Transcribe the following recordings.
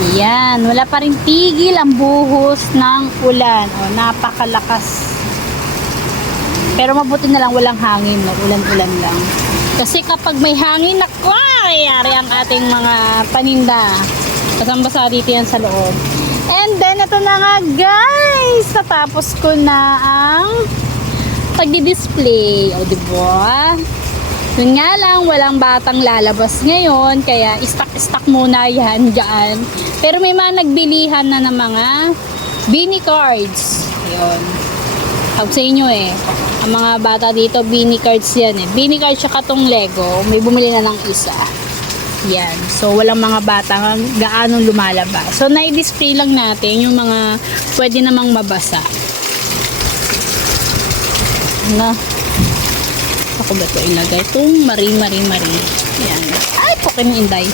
Yan, wala pa rin tigil ang buhos ng ulan. O, napakalakas. Pero mabuti na lang walang hangin, no? Ulan-ulan lang. Kasi kapag may hangin, naku, nangyayari ang ating mga paninda. Basang-basa dito yan sa loob. And then, ito na nga guys, natapos ko na ang pagdi-display. O, diba? Yun nga lang, walang batang lalabas ngayon, kaya stock muna yan dyan. Pero may mga nagbilihan na ng mga Beanie cards. Ayun. Tawag sa inyo eh. Ang mga bata dito, Beanie cards yan eh. Beanie cards tsaka tong Lego, may bumili na ng isa. Yan. So, walang mga bata gaano lumalabas. So, na-display lang natin yung mga pwede namang mabasa. Na. Ako ba ito ilagay? Itong Marie. Yan. Ay, pukin yung inday.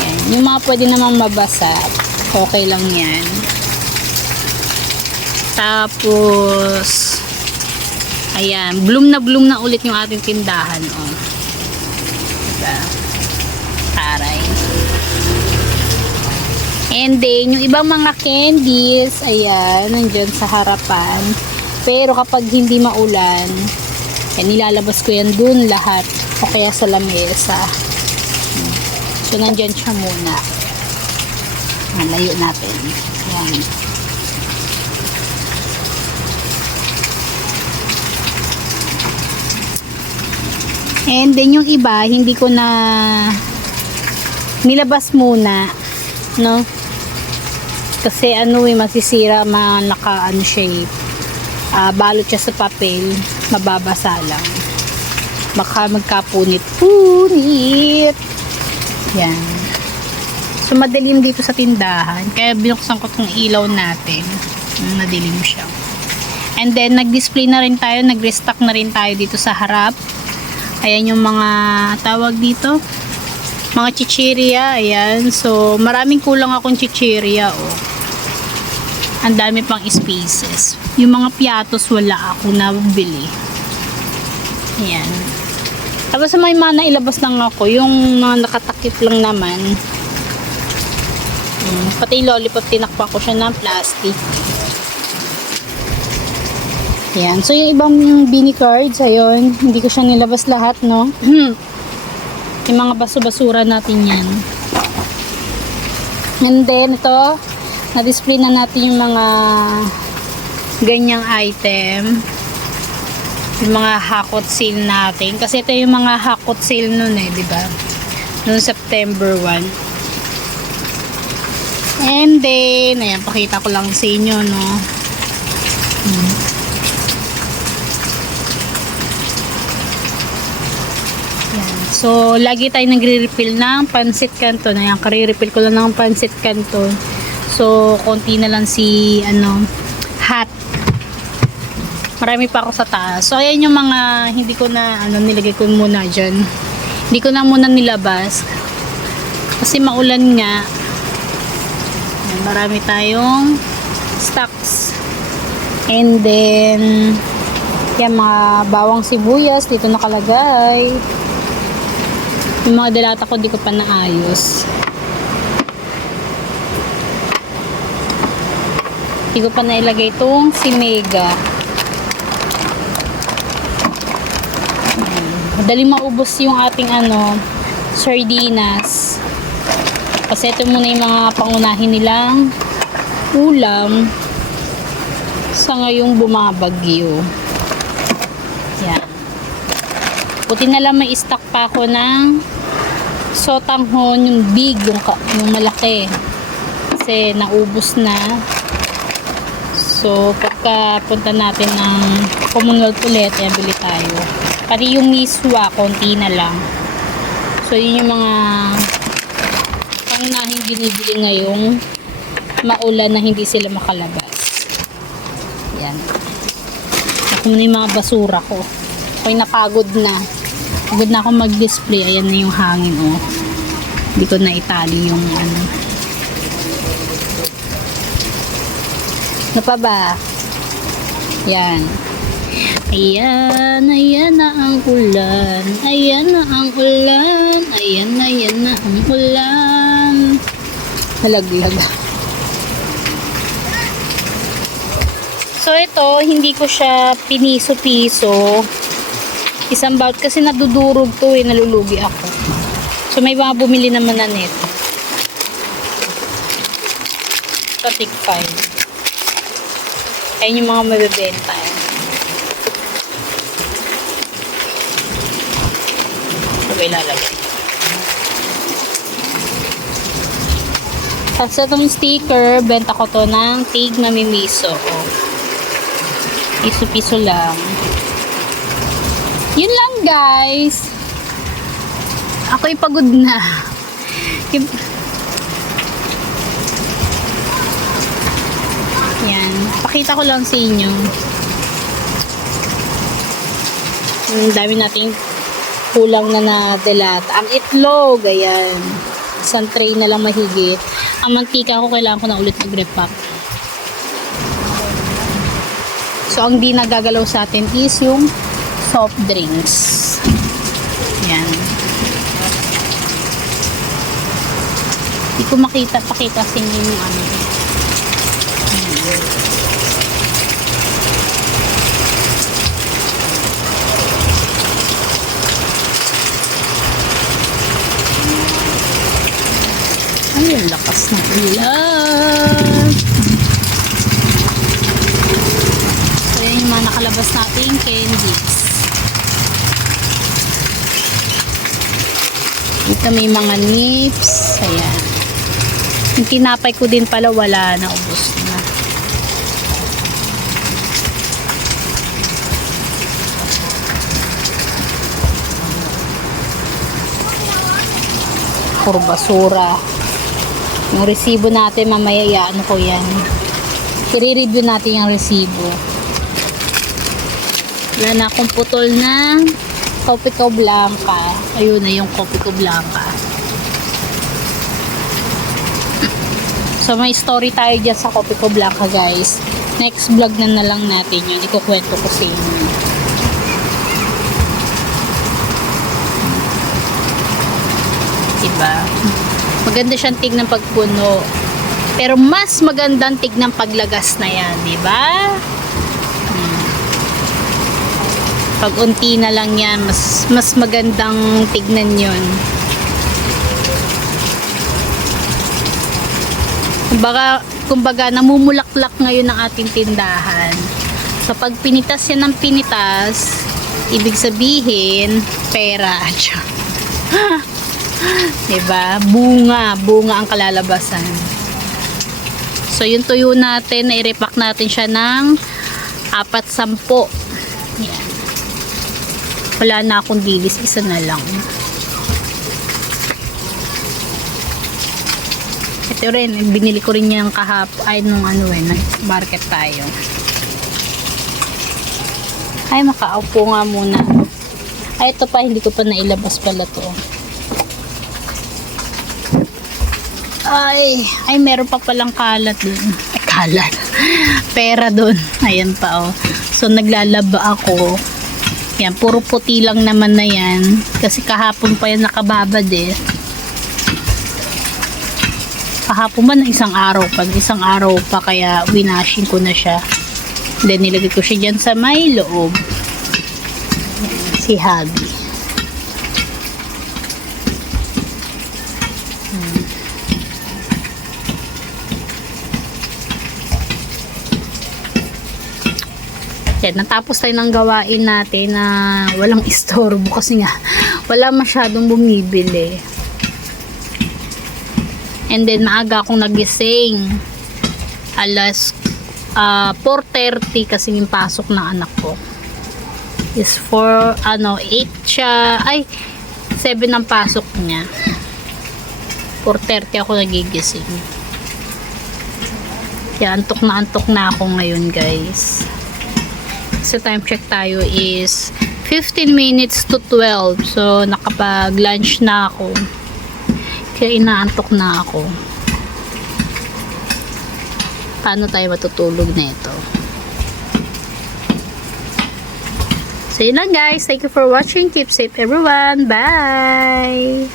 Yan. Yung mga pwede namang mabasa, okay lang yan. Tapos, ayan, bloom na ulit yung ating tindahan. Oh. Diba? Taray. And then, yung ibang mga candies, ayan, nandyan sa harapan. Pero kapag hindi maulan, yan, nilalabas ko yan dun lahat. O kaya sa lamesa. So, nandyan siya muna. Layo natin. Yan. And then yung iba, hindi ko na nilabas muna, no? Kasi ano masisira, naka-ano shape. Balot siya sa papel, mababasa lang. Baka magkapunit-punit. Yan. So, madilim dito sa tindahan. Kaya binuksan ko tong ilaw natin. Madilim siya. And then, nag-display na rin tayo, nag-restock na rin tayo dito sa harap. Ayan yung mga tawag dito. Mga chichirya. Ayan. So, maraming kulang akong chichirya. Oh. Ang dami pang spaces. Yung mga piatos, wala ako nabili. Ayan. Tapos may mga nailabas lang ako. Yung mga nakatakip lang naman. Pati yung lollipop, tinakpan ko siya ng plastic. Ayan. So, yung ibang Beanie cards, ayun, hindi ko siya nilabas lahat, no? Yung mga baso-basura natin yan. And then, ito, na-display na natin yung mga ganyang item. Yung mga hakot sale natin. Kasi ito yung mga hakot sale nun eh, di ba? Noong September 1. And then, ayan, pakita ko lang sa inyo, no? So, lagi tayo nagre-refill ng pansit canton. Ayan, kare-refill ko lang ng pansit canton. So, konti na lang si, hot. Marami pa ako sa taas. So, ayan yung mga, hindi ko na, nilagay ko muna dyan. Hindi ko na muna nilabas. Kasi maulan nga. Ayan, marami tayong stocks. And then, yan, mga bawang sibuyas, dito nakalagay. Yung mga delata ko, di ko pa naayos. Di ko pa nailagay itong si Mega. Madaling maubos yung ating sardinas. Kasi ito muna yung mga pangunahin nilang ulam sa ngayong bumabagyo. Yan. Buti na lang may stock pa ako ng sotanghon, yung big, yung malaki. Kasi naubos na. So, pagka punta natin ng Commonwealth ulit, bili tayo. Pati yung miswa, konti na lang. So, yun yung mga pangunahing binibili ngayong maulan na hindi sila makalabas. Yan. Ako muna yung mga basura ko. Ako'y napagod na. Pagod na ako mag-display. Ayan na yung hangin, oh. Hindi ko na itali yung Ano pa ba? Yan. Ayan, ayan na ang ulan. Ayan na ang ulan. Ayan na ang ulan. Halaglag. So ito, hindi ko siya piniso-piso. Isang bout kasi nadudurog to eh, nalulugi ako. So may mga bumili naman na nito. Ito, tig 5. Ayun yung mga mabibenta. Ito ba ilalagay? Tapos itong sticker, benta ko to ng tig mamimiso. Piso-piso lang. Yun lang guys. Ako'y pagod na. Yan. Pakita ko lang sa inyo. Ang dami nating kulang na delata. Ang itlog, ayan. Isang tray na lang mahigit. Ang mantika ko, kailangan ko na ulit mag-repack. So, ang di nagagalaw sa atin is yung soft drinks. Yan. Hindi ko pakita sa inyo yung ano. Ay, ang lakas ng ulan. So, yan yung mga nakalabas nating candies. Dito may mga nips. Ayan. Yung tinapay ko din pala, wala na. Ubos na. Puro basura. Yung resibo natin, mamaya ano ko yan. I-review natin yung resibo. Wala na akong putol na Copico Blanca. Ayun na yung Copico Blanca. So may story tayo dyan sa Copico Blanca guys. Next vlog na lang natin yun. Ikukwento ko sa inyo. Diba? Maganda siyang tignan pagpuno. Pero mas magandang tignan paglagas na yan. Diba? Pag unti na lang yan, mas magandang tignan yun. Kumbaga namumulaklak ngayon ang ating tindahan. So pag pinitas yan ng pinitas, ibig sabihin, pera. Diba? Bunga ang kalalabasan. So yung tuyo natin, i-repack natin siya ng 4-10. Yan. Wala na akong dilis, isa na lang. Ito rin, binili ko rin yung nung market tayo. Ay, makaupo nga muna. Ay, ito pa, hindi ko pa nailabas pala to. Ay, meron pa palang kalat dun. Ay, kalat. Pera dun. Ayan pa, oh. So, naglalaba ako. Yan, puro puti lang naman na yan. Kasi kahapon pa yan nakababad eh. Kahapon ba ng isang araw pa, kaya winashing ko na siya. Then nilagay ko siya dyan sa may loob. Yan, si Habi. Yan, natapos tayo ng gawain natin na walang istorbo kasi nga wala masyadong bumibili. And then maaga akong nagising. Alas 4:30 kasi yung pasok ng anak ko. Is 8 siya. Ay, 7 ang pasok niya. 4:30 ako nagigising. Kaya antok na ako ngayon guys. So time check tayo is 15 minutes to 12. So nakapag lunch na ako. Kaya inaantok na ako. Paano tayo matutulog na ito? So, yun lang guys. Thank you for watching. Keep safe everyone. Bye!